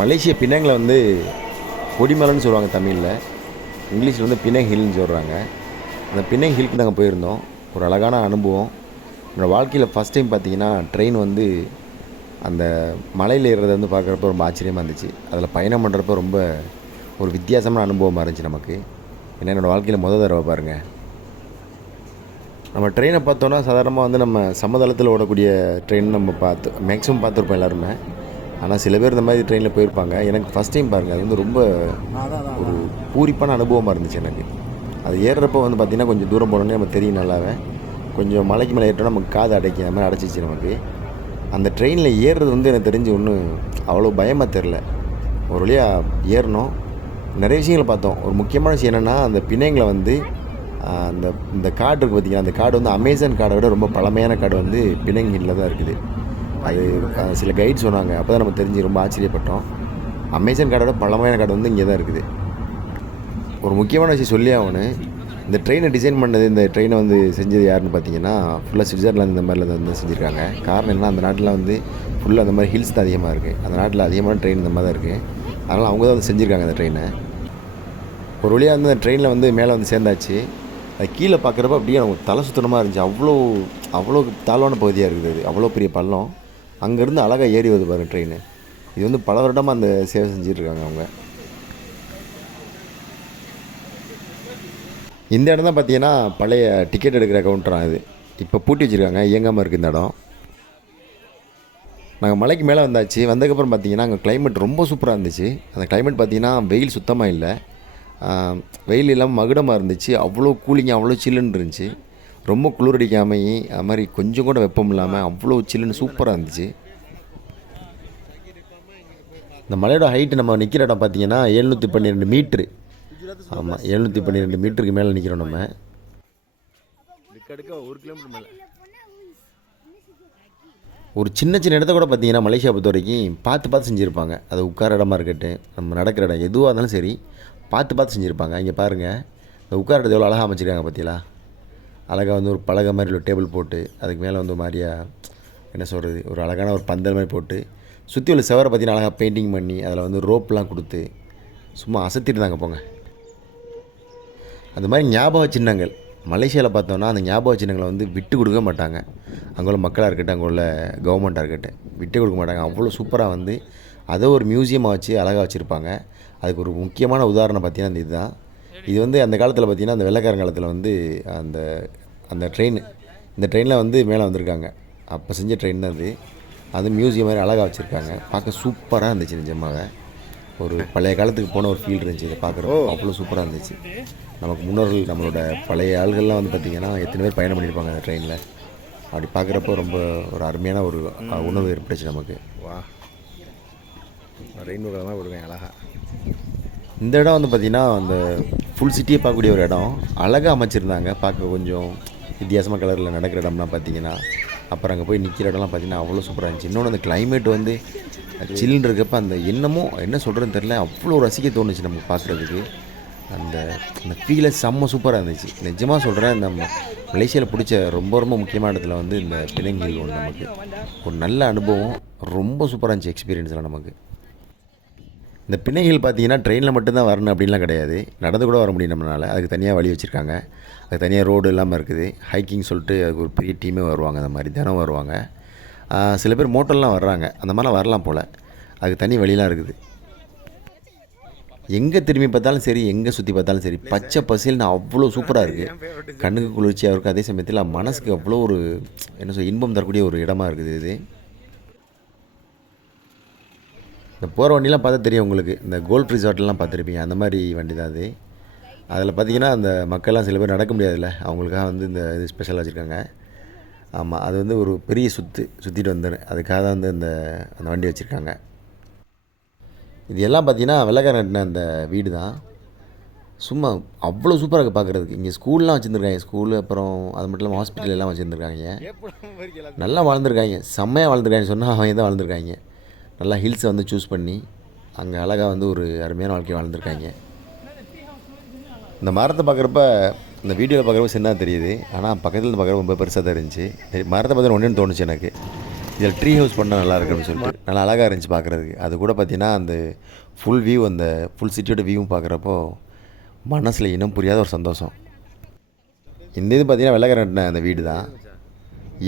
மலேசிய பினாங்கில் வந்து கொடிமலைன்னு சொல்லுவாங்க தமிழில். இங்கிலீஷில் வந்து பினாங் ஹில்னு சொல்கிறாங்க. அந்த பினாங் ஹில்க்கு நாங்கள் போயிருந்தோம். ஒரு அழகான அனுபவம். என்னோடய வாழ்க்கையில் ஃபஸ்ட் டைம் பார்த்தீங்கன்னா ட்ரெயின் வந்து அந்த மலையில் ஏறுறதை வந்து பார்க்குறப்ப ரொம்ப ஆச்சரியமாக இருந்துச்சு. அதில் பயணம் பண்ணுறப்ப ரொம்ப ஒரு வித்தியாசமான அனுபவமாக இருந்துச்சு நமக்கு. ஏன்னா என்னோடய வாழ்க்கையில் மொதல் தடவை பாருங்கள். நம்ம ட்ரெயினை பார்த்தோன்னா சாதாரணமாக வந்து நம்ம சமதளத்தில் ஓடக்கூடிய ட்ரெயின் நம்ம மேக்ஸிமம் பார்த்துருப்போம் எல்லாருமே. ஆனால் சில பேர் இந்த மாதிரி ட்ரெயினில் போயிருப்பாங்க. எனக்கு ஃபஸ்ட் டைம் பாருங்கள், அது வந்து ரொம்ப ஒரு பூரிப்பான அனுபவமாக இருந்துச்சு எனக்கு. அது ஏறுறப்போ வந்து பார்த்திங்கன்னா கொஞ்சம் தூரம் போனோன்னே நம்ம தெரியும் நல்லாவே. கொஞ்சம் மலைக்கு மேலே ஏறிட்டோன்னா நமக்கு காது அடைக்கும், அந்த மாதிரி அடைச்சிச்சு நமக்கு. அந்த ட்ரெயினில் ஏறுறது வந்து எனக்கு தெரிஞ்சு ஒன்றும் அவ்வளோ பயமாக தெரில. ஒரு வழியாக ஏறினோம், நிறைய விஷயங்களை பார்த்தோம். ஒரு முக்கியமான விஷயம் என்னென்னா, அந்த பினாங்கில் வந்து இந்த காடு இருக்குது பார்த்திங்கன்னா, அந்த காடு வந்து அமேசான் காடை விட ரொம்ப பழமையான காடு வந்து பினாங் ஹில்லில் தான் இருக்குது. அது சில கைட் சொன்னாங்க. அப்போ தான் நம்ம தெரிஞ்சு ரொம்ப ஆச்சரியப்பட்டோம். அமேசான் காடோட பழமையான காடு வந்து இங்கே தான் இருக்குது. ஒரு முக்கியமான விஷயம் சொல்லி ஆகணும். இந்த ட்ரெயினை டிசைன் பண்ணது, இந்த ட்ரெயினை வந்து செஞ்சது யாருன்னு பார்த்தீங்கன்னா, ஃபுல்லாக சுவிட்சர்லாந்து இந்த மாதிரில வந்து செஞ்சுருக்காங்க. காரணம் என்ன, அந்த நாட்டில் வந்து ஃபுல்லாக அந்த மாதிரி ஹில்ஸ் தான் அதிகமாக இருக்குது. அந்த நாட்டில் அதிகமான ட்ரெயின் இந்த மாதிரி தான் இருக்குது. அதனால் அவங்க தான் வந்து செஞ்சுருக்காங்க அந்த ட்ரெயினை. ஒரு வழியாக வந்து அந்த ட்ரெயினில் வந்து மேலே வந்து சேர்ந்தாச்சு. அது கீழே பார்க்குறப்ப அப்படியே நமக்கு தலை சுத்தமாக இருந்துச்சு. அவ்வளோ தாழ்வான பகுதியாக இருக்குது. அது அவ்வளோ பெரிய பள்ளம். அங்கேருந்து அழகாக ஏறி வருது பாருங்கள் ட்ரெயின். இது வந்து பல வருடமாக அந்த சேவை செஞ்சிட்ருக்காங்க அவங்க. இந்த இடம் தான் பார்த்தீங்கன்னா பழைய டிக்கெட் எடுக்கிற கவுண்டராக இது. இப்போ பூட்டி வச்சுருக்காங்க, இயங்காமல் இருக்குது இந்த இடம். நாங்கள் மலைக்கு மேலே வந்தாச்சு. வந்ததுக்கப்புறம் பார்த்தீங்கன்னா அங்கே கிளைமேட் ரொம்ப சூப்பராக இருந்துச்சு. அந்த கிளைமேட் பார்த்தீங்கன்னா வெயில் சுத்தமாக இல்லை, வெயில் இல்லாமல் மகுடமாக இருந்துச்சு. அவ்வளோ கூலிங்காக அவ்வளோ சில்லுன்னு இருந்துச்சு. ரொம்ப குளிரடிக்காமல் அது மாதிரி கொஞ்சம் கூட வெப்பம் இல்லாமல் அவ்வளோ சில்லுன்னு சூப்பராக இருந்துச்சு. இந்த மலையோட ஹைட்டு நம்ம நிற்கிற இடம் பார்த்தீங்கன்னா 712 மீட்ரு. ஆமாம், 712 மீட்டருக்கு மேலே நிற்கிறோம் நம்ம. 1 கிலோமீட்டர் மேலே. ஒரு சின்ன இடத்த கூட பார்த்தீங்கன்னா மலேசியா பொறுத்த வரைக்கும் பார்த்து செஞ்சுருப்பாங்க. அது உட்கார இடமா இருக்கட்டும், நம்ம நடக்கிற இடம் எதுவாக இருந்தாலும் சரி பார்த்து செஞ்சுருப்பாங்க. இங்கே பாருங்கள், இந்த உட்கார இடத்த எவ்வளோ அழகாக அமைச்சிருக்காங்க பார்த்தீங்களா. அழகாக வந்து ஒரு பலகை மாதிரி ஒரு டேபிள் போட்டு, அதுக்கு மேலே வந்து மாதிரியா என்ன சொல்கிறது, ஒரு அழகான ஒரு பந்தல் மாதிரி போட்டு, சுற்றி உள்ள செவரை பார்த்தீங்கன்னா அழகாக பெயிண்டிங் பண்ணி அதில் வந்து ரோப்லாம் கொடுத்து சும்மா அசத்திட்டுதாங்க போங்க. அது மாதிரி ஞாபக சின்னங்கள் மலேசியாவில் பார்த்தோன்னா அந்த ஞாபக சின்னங்களை வந்து விட்டு கொடுக்க மாட்டாங்க. அங்கே உள்ள மக்களாக இருக்கட்டும், அங்கே உள்ள கவர்மெண்ட்டாக இருக்கட்டும், விட்டு கொடுக்க மாட்டாங்க. அவ்வளோ சூப்பராக வந்து அதை ஒரு மியூசியமாக வச்சு அழகாக வச்சுருப்பாங்க. அதுக்கு ஒரு முக்கியமான உதாரணம் பார்த்திங்கன்னா இந்த இதுதான். இது வந்து அந்த காலத்தில் பார்த்திங்கன்னா, அந்த வெள்ளைக்காரன் காலத்தில் வந்து அந்த இந்த ட்ரெயினில் வந்து மேலே வந்திருக்காங்க. அப்போ செஞ்ச ட்ரெயின் தான் அது மியூசியம் மாதிரி அழகாக வச்சுருக்காங்க. பார்க்க சூப்பராக இருந்துச்சு. நிஜமாக ஒரு பழைய காலத்துக்கு போன ஒரு ஃபீல் இருந்துச்சு. இதை பார்க்குறப்போ அவ்வளோ சூப்பராக இருந்துச்சு. நமக்கு முன்னோர்கள், நம்மளோட பழைய ஆள்கள்லாம் வந்து பார்த்திங்கன்னா எத்தனை பேர் பயணம் பண்ணியிருப்பாங்க அந்த ட்ரெயினில். அப்படி பார்க்குறப்போ ரொம்ப ஒரு அருமையான ஒரு உணர்வு ஏற்பட்டுச்சு நமக்கு. வா, ரெயின்போ தான் விடுவேன் அழகாக. இந்த இடம் வந்து பார்த்திங்கன்னா அந்த ஃபுல் சிட்டியை பார்க்கக்கூடிய ஒரு இடம். அழகாக அமைச்சிருந்தாங்க. பார்க்க கொஞ்சம் வித்தியாசமாக கலரில் நடக்கிற இடம்லாம் பார்த்திங்கன்னா. அப்புறம் அங்கே போய் நிற்கிற இடம்லாம் பார்த்திங்கன்னா அவ்வளோ சூப்பராக இருந்துச்சு. இன்னொன்று அந்த கிளைமேட் வந்து சில்லுன்னு இருக்கப்போ அந்த என்ன சொல்கிறேன்னு தெரில, அவ்வளோ ரசிக்க தோணுச்சு நமக்கு பார்க்குறதுக்கு. அந்த ஃபீலை செம்ம சூப்பராக இருந்துச்சு. நிஜமாக சொல்கிறேன், இந்த மலேசியாவில் பிடிச்ச ரொம்ப முக்கியமான இடத்துல வந்து இந்த பினாங் ஹில் ஒன்று நமக்கு ஒரு நல்ல அனுபவம். ரொம்ப சூப்பராக இருந்துச்சு எக்ஸ்பீரியன்ஸ்லாம் நமக்கு. இந்த பினாங் ஹில் பார்த்தீங்கன்னா ட்ரெயினில் மட்டும்தான் வரணும் அப்படின்லாம் கிடையாது, நடந்து கூட வர முடியும் நம்மளால். அதுக்கு தனியாக வழி வச்சுருக்காங்க. அதுக்கு தனியாக ரோடு இல்லாமல் இருக்குது. ஹைக்கிங் சொல்லிட்டு அதுக்கு ஒரு பெரிய டீமே வருவாங்க. அந்த மாதிரி தினம் வருவாங்க. சில பேர் மோட்டர்லாம் வர்றாங்க. அந்த மாதிரிலாம் வரலாம் போல். அதுக்கு தனி வழிலாம் இருக்குது. எங்கே திரும்பி பார்த்தாலும் சரி, எங்கே சுற்றி பார்த்தாலும் சரி, பச்சை பசேல்னு அவ்வளோ சூப்பராக இருக்குது. கண்ணுக்கு குளிர்ச்சியாக இருக்குது. அதே சமயத்தில் மனசுக்கு அவ்வளோ ஒரு இன்பம் தரக்கூடிய ஒரு இடமா இருக்குது இது. இந்த போகிற வண்டிலாம் பார்த்தா தெரியும் உங்களுக்கு. இந்த கோல்ஃப் ரிசார்ட்லாம் பார்த்துருப்பீங்க, அந்த மாதிரி வண்டி தான் அது. அதில் பார்த்திங்கன்னா அந்த மக்கள்லாம் சில பேர் நடக்க முடியாதுல்ல, அவங்களுக்காக வந்து இந்த இது ஸ்பெஷலாக வச்சுருக்காங்க. ஆமாம், அது வந்து ஒரு பெரிய சுற்றிட்டு வந்துடும். அதுக்காக தான் வந்து அந்த வண்டி வச்சுருக்காங்க. இது எல்லாம் பார்த்திங்கன்னா வெள்ளைக்காரன் கட்டின அந்த வீடு தான். சும்மா அவ்வளோ சூப்பராக இருக்குது பார்க்குறதுக்கு. இங்கே ஸ்கூல்லாம் வச்சுருந்துருக்காங்க. ஸ்கூலு, அப்புறம் அது மட்டும் இல்லாமல் ஹாஸ்பிட்டல் எல்லாம் வச்சுருந்துருக்காங்க. நல்லா வாழ்ந்துருக்காங்க, செம்மையாக வாழ்ந்துருக்காங்கன்னு சொன்னால் அவங்க தான் வாழ்ந்துருக்காங்க. நல்லா ஹில்ஸை வந்து சூஸ் பண்ணி அங்கே அழகாக வந்து ஒரு அருமையான வாழ்க்கையை வாழ்ந்துருக்காங்க. இந்த மரத்தை பார்க்குறப்ப, இந்த வீடியோவில் பார்க்குறப்ப சின்னதாக தெரியுது, ஆனால் பக்கத்தில் பார்க்குறப்ப ரொம்ப பெருசாக தான் இருந்துச்சு. மரத்தை பார்த்து ஒன்றுன்னு தோணுச்சு எனக்கு. இதில் ட்ரீ ஹவுஸ் பண்ணால் நல்லா இருக்குன்னு சொல்லிட்டு நல்லா அழகாக இருந்துச்சு பார்க்குறதுக்கு. அது கூட பார்த்தீங்கன்னா அந்த ஃபுல் வியூ, அந்த ஃபுல் சிட்டியோட வியூவும் பார்க்குறப்போ மனசில் இனம் புரியாத ஒரு சந்தோஷம். இந்த இது பார்த்தீங்கன்னா வெள்ளைக்காரன் அந்த வீடு தான்.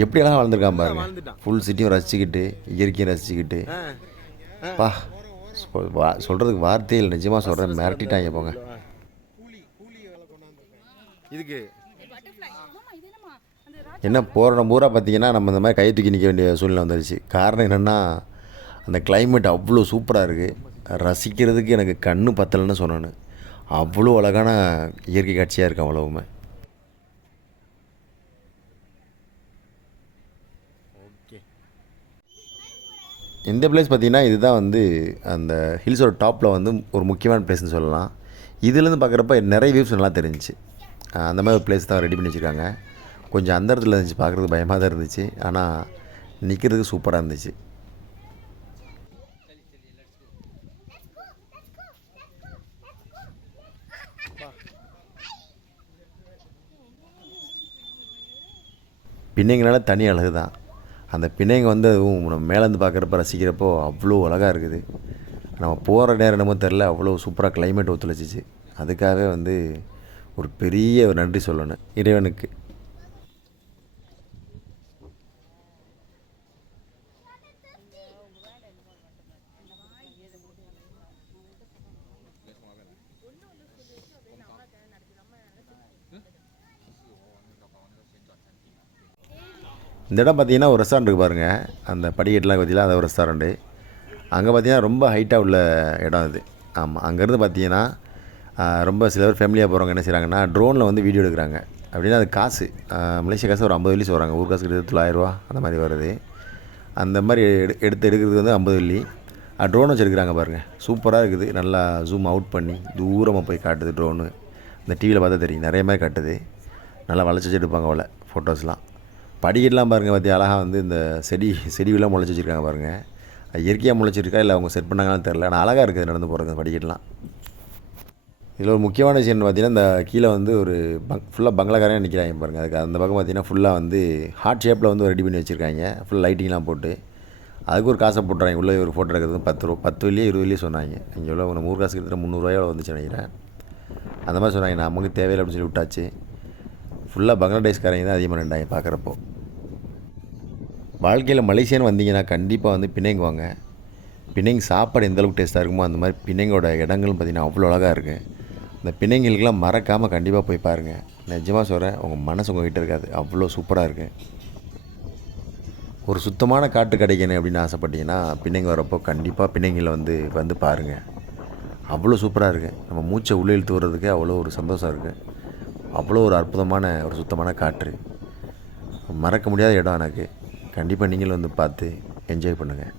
எப்படி அழகாக வாழ்ந்துருக்கான் பாருங்க. ஃபுல் சிட்டியும் ரசிச்சுக்கிட்டு இயற்கையும் ரசிச்சுக்கிட்டு பா சொல்கிறதுக்கு வார்த்தையில் நிஜமாக சொல்கிறேன், மிரட்டிட்டாங்க போங்க. இதுக்கு என்ன போகிற பூரா பார்த்தீங்கன்னா நம்ம இந்த மாதிரி கையை தூக்கி நிற்க வேண்டிய சூழ்நிலை வந்துருச்சு. காரணம் என்னென்னா அந்த கிளைமேட் அவ்வளோ சூப்பராக இருக்குது. ரசிக்கிறதுக்கு எனக்கு கண்ணு பத்தலைன்னு சொன்னேன்னு. அவ்வளோ அழகான இயற்கை காட்சியாக இருக்குது அவ்வளவுமே. இந்த பிளேஸ் பார்த்திங்கன்னா இதுதான் வந்து அந்த ஹில்ஸோட டாப்பில் வந்து ஒரு முக்கியமான பிளேஸ்னு சொல்லலாம். இதுலேருந்து பார்க்குறப்ப நிறைய வியூஸ் நல்லா தெரிஞ்சிச்சு. அந்த மாதிரி ஒரு பிளேஸ் தான் ரெடி பண்ணி வச்சுருக்காங்க. கொஞ்சம் அந்த இடத்துல இருந்துச்சு, பார்க்குறது பயமாக தான் இருந்துச்சு. ஆனால் நிற்கிறதுக்கு சூப்பராக இருந்துச்சு. பின்னைங்கனால தனி அழகு தான். அந்த பிணைங்க வந்து அதுவும் நம்ம மேலேருந்து பார்க்குறப்ப ரசிக்கிறப்போ அவ்வளோ அழகாக இருக்குது. நம்ம போகிற நேரம் என்னமோ தெரில, அவ்வளோ சூப்பராக கிளைமேட் ஒத்துழைச்சிச்சு. அதுக்காகவே வந்து ஒரு பெரிய ஒரு நன்றி சொல்லணும் இறைவனுக்கு. இந்த இடம் பார்த்திங்கன்னா ஒரு ரெஸ்டாரண்ட் இருக்குது பாருங்கள். அந்த படிக்கட்டுலாம் பார்த்தீங்கன்னா அது ஒரு ரெஸ்டாரண்ட்டு. அங்கே பார்த்திங்கன்னா ரொம்ப ஹைட்டாக உள்ள இடம் இது. ஆமாம், அங்கேருந்து பார்த்திங்கன்னா ரொம்ப சில பேர் ஃபேமிலியாக போகிறவங்க என்ன செய்கிறாங்கன்னா ட்ரோனில் வந்து வீடியோ எடுக்கிறாங்க. அப்படின்னா அது காசு மலேசியா காசு ஒரு 50 வெள்ளி சொல்கிறாங்க. ஊர் காசு கிட்ட 900 ரூபா அந்த மாதிரி வருது. அந்த மாதிரி எடுக்கிறது வந்து 50 வெள்ளி. ட்ரோன் வச்சு எடுக்கிறாங்க பாருங்கள். சூப்பராக இருக்குது. நல்லா ஜூம் அவுட் பண்ணி தூரமாக போய் காட்டுது ட்ரோனு. இந்த டிவியில் பார்த்தா தெரியும், நிறைய மாதிரி காட்டுது. நல்லா வளைச்சி வச்சு எடுப்பாங்க அவ்வளோ ஃபோட்டோஸ்லாம். படிக்கட்டுலாம் பாருங்கள் பார்த்தியா, அழகாக வந்து இந்த செடியெல்லாம் முளைச்சி வச்சுருக்காங்க பாருங்கள். அது இயற்கையாக முளைச்சிருக்கா இல்லை அவங்க செட் பண்ணாங்கன்னு தெரில. ஆனால் அழகாக இருக்குது நடந்து போகிறது படிக்கட்டுலாம். இதில் ஒரு முக்கியமான விஷயம் பார்த்தீங்கன்னா, இந்த கீழே வந்து ஒரு ஃபுல்லாக பங்களாக்காரங்க நிற்கிறாங்க பாருங்கள். அதுக்கு அந்த பக்கம் பார்த்திங்கன்னா ஃபுல்லாக வந்து ஹார்ட் ஷேப்பில் வந்து ரெடி பண்ணி வச்சுருக்காங்க. ஃபுல் லைட்டிங்லாம் போட்டு அதுக்கு ஒரு காசை போட்டுறாங்க. உள்ளே ஒரு ஃபோட்டோ எடுக்கிறது 10 ரூபா, 10 வெள்ளியே 20 வெள்ளியே சொன்னாங்க. இங்கே உள்ள நம்ம ஊர் காசு கிட்ட 300 ரூபாயோட வந்துச்சு நினைக்கிறேன். அந்த மாதிரி சொன்னாங்க. நமக்கு தேவையில்லை அப்படின்னு சொல்லி விட்டாச்சு. ஃபுல்லாக பங்களாதேஷ்காரங்க தான் அதிகமாக நின்றாங்க பார்க்குறப்போ. வாழ்க்கையில் மலேசியான்னு வந்தீங்கன்னா கண்டிப்பாக வந்து பிணைங்க வாங்க. பிணைங்க சாப்பாடு எந்தளவுக்கு டேஸ்ட்டாக இருக்குமோ அந்த மாதிரி பிணைங்கோட இடங்களும் பார்த்திங்கன்னா அவ்வளோ அழகாக இருக்குது. அந்த பிணைங்களுக்கெல்லாம் மறக்காமல் கண்டிப்பாக போய் பாருங்கள். நிஜமாக சொல்கிறேன், உங்கள் மனசு உங்கள்கிட்ட இருக்காது, அவ்வளோ சூப்பராக இருக்குது. ஒரு சுத்தமான காட்டு கிடைக்கணும் அப்படின்னு ஆசைப்பட்டீங்கன்னா பிணைங்க வரப்போ கண்டிப்பாக பிணைங்களில் வந்து பாருங்கள். அவ்வளோ சூப்பராக இருக்குது. நம்ம மூச்சை உள்ளே இழுத்து வர்றதுக்கே அவ்வளோ ஒரு சந்தோஷம் இருக்குது. அவ்வளோ ஒரு அற்புதமான ஒரு சுத்தமான காற்று. மறக்க முடியாத இடம் எனக்கு. கண்டிப்பாக நீங்களும் வந்து பார்த்து என்ஜாய் பண்ணுங்கள்.